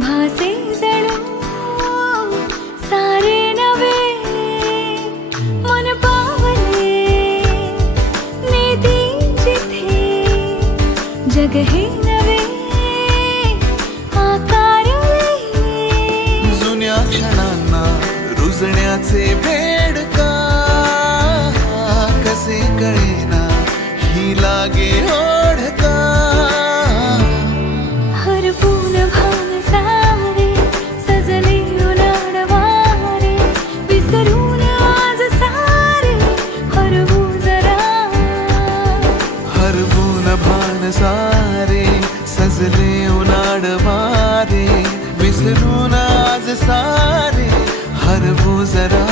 भासे जणू सारे नवे मन पावले नेती जिथे जग हे नवे आकारले जुन्या क्षणांना रुजण्याचे वेड का कसे कळेना ही लागे ओढ का हरपून भान सारे सजले उनाड वारे विसरून आज सारे हरवू जरा हरवून भान सारे सजले उनाड वारे विसरून आज सारे हरवू जरा